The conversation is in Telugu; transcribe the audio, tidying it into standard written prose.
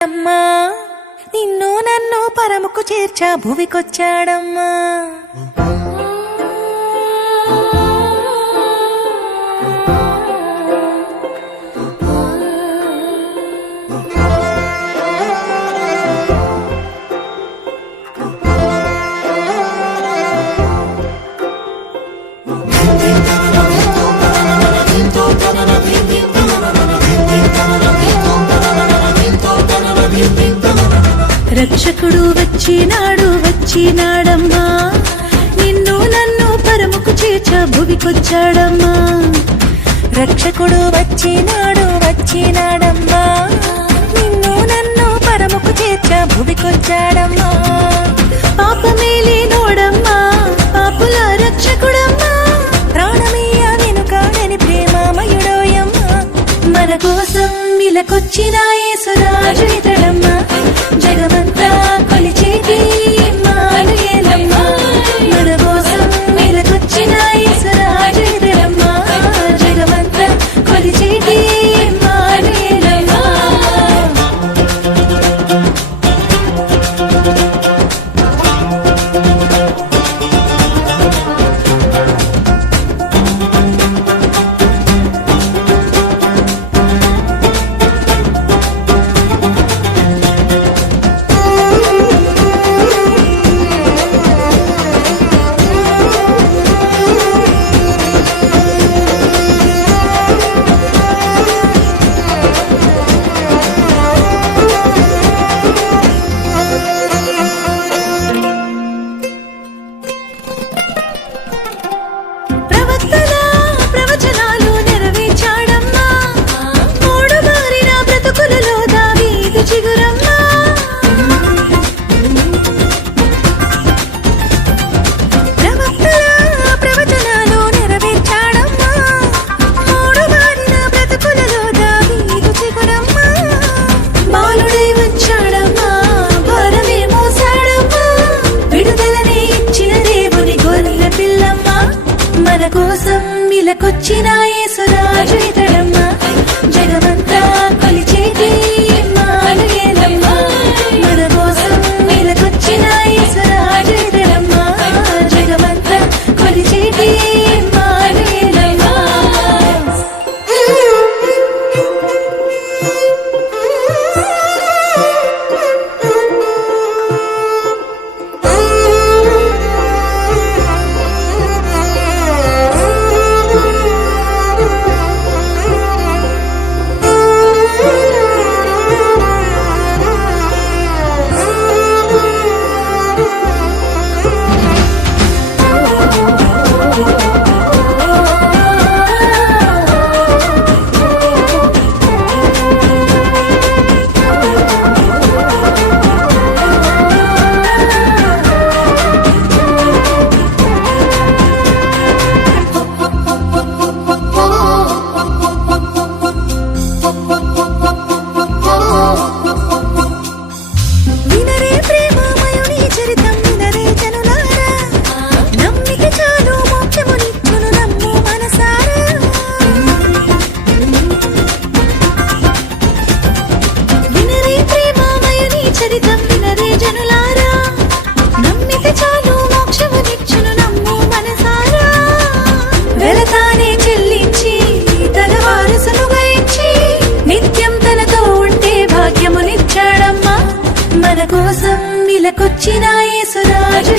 అమ్మా నిన్ను నన్ను పరముకు చేర్చా భువికొచ్చాడమ్మా. రక్షకుడు వచ్చినాడమ్మా, నిన్ను నన్ను పరముకు చేర్చ భువికొచ్చాడమ్మా. రక్షకుడు వచ్చినాడమ్మా, నిన్ను నన్ను పరముకు చేర్చ భువికొచ్చాడమ్మా. పాపమేలేనోడమ్మా, పాపుల రక్షకుడమ్మా, ప్రాణమీయ నిన్ను కాడని ప్రేమమయుడోయమ్మా. మన కోసం ఇలకొచ్చిన యేసురాజు ఇతడమ్మా, జగమంతా కొలిచేటి ఇమ్మానుయేలమ్మా. మన కోసం ఇలకొచ్చిన యేసురాజు ఇతడమ్మా, జగమంతా కొలిచేటి ఇమ్మానుయేలమ్మా. మన కోసం ఇలకొచ్చిన యేసురాజు ఇతడమ్మా, జగమంతా కొలిచేటి ఇమ్మానుయేలమ్మా. మన కోసం ఇలకొచ్చిన యేసురాజు ఇతడమ్మా, జగమంతా కొలిచేటి ఇమ్మానుయేలమ్మా. మన కోసం ఇలకొచ్చిన యేసురాజు